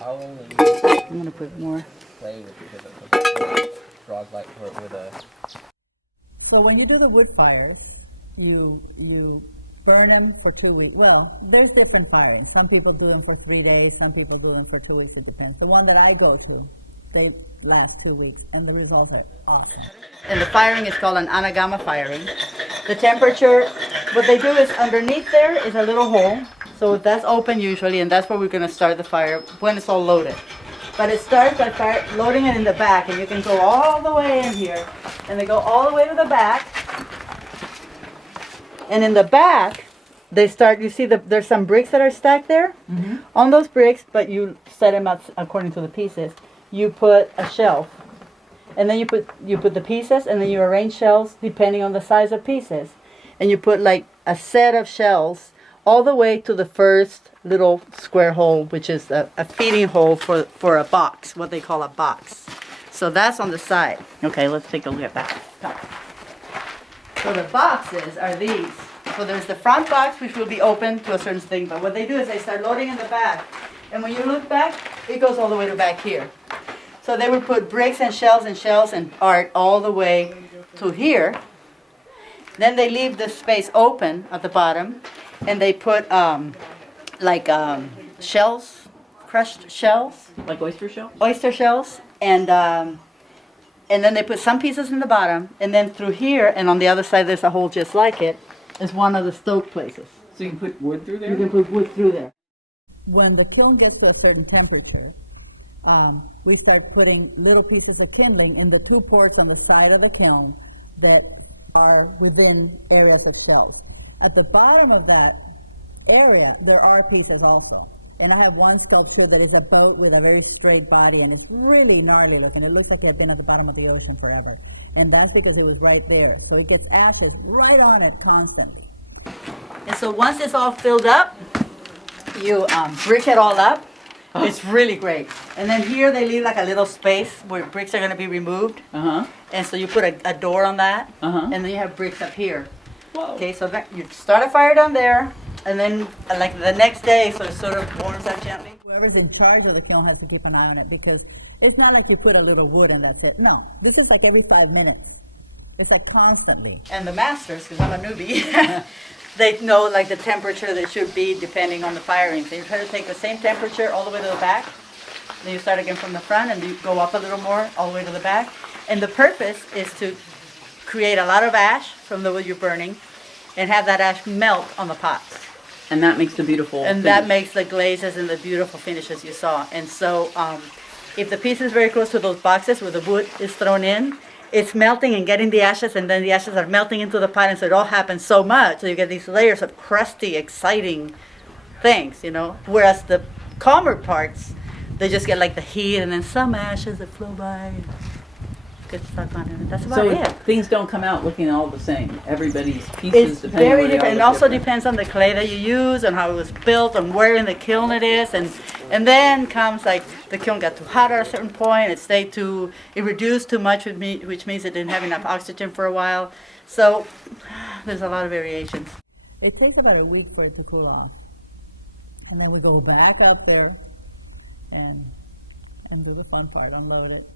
I'll only I'm gonna put more. play with it because it draws like with a. So when you do the wood fires, you burn them for 2 weeks. Well, there's different fires. Some people do them for 3 days, some people do them for 2 weeks, it depends. The one that I go to, they last 2 weeks, and the results are awesome. And the firing is called an anagama firing. The temperature, what they do is underneath there is a little hole. So that's open usually, and that's where we're gonna start the fire when it's all loaded. But it starts by loading it in the back, and you can go all the way in here, and they go all the way to the back. And in the back, they start, you see there's some bricks that are stacked there. Mm-hmm. On those bricks, but you set them up according to the pieces. You put a shelf. And then you put the pieces, and then you arrange shells depending on the size of pieces. And you put like a set of shells all the way to the first little square hole, which is a feeding hole for a box, what they call a box. So that's on the side. Okay, let's take a look at that. Come. So the boxes are these. So there's the front box, which will be open to a certain thing, but what they do is they start loading in the back. And when you look back, it goes all the way to back here. So they would put bricks and shells and art all the way to here. Then they leave the space open at the bottom, and they put shells, crushed shells. Like oyster shells? Oyster shells, and then they put some pieces in the bottom, and then through here, and on the other side there's a hole just like it, is one of the stoke places. So you can put wood through there? You can put wood through there. When the kiln gets to a certain temperature, we start putting little pieces of kindling in the 2 ports on the side of the kiln that are within areas of shells. At the bottom of that area, there are pieces also. And I have one sculpture that is a boat with a very straight body, and it's really gnarly looking. It looks like it had been at the bottom of the ocean forever. And that's because it was right there. So it gets ashes right on it constantly. And so once it's all filled up, you brick it all up. It's really great. And then here they leave like a little space where bricks are going to be removed. And so you put a door on that, and then you have bricks up here. Whoa. Okay, so that, you start a fire down there, and then like the next day, so it sort of warms up gently. Whoever's in charge of the kiln has to keep an eye on it, because it's not like you put a little wood and that's it. No, this is like every 5 minutes. It's like constantly. And the masters, because I'm a newbie, they know like the temperature that should be depending on the firing. So you try to take the same temperature all the way to the back. Then you start again from the front and you go up a little more all the way to the back. And the purpose is to create a lot of ash from the wood you're burning and have that ash melt on the pots. And that makes the beautiful And finish. that makes the glazes and the beautiful finishes you saw. And so if the piece is very close to those boxes where the wood is thrown in, it's melting and getting the ashes, and then the ashes are melting into the pot, and so it all happens so much. So you get these layers of crusty, exciting things, you know. Whereas the calmer parts, they just get like the heat and then some ashes that flow by. Get stuck on it. That's about So it. things don't come out looking all the same. Everybody's pieces, It's depending very where they are, different. It look also different. depends on the clay that you use and how it was built and where in the kiln it is. And then comes like the kiln got too hot at a certain point. It reduced too much, which means it didn't have enough oxygen for a while. So there's a lot of variations. It takes about a week for it to cool off. And then we go back up there and do the fun part, unload it.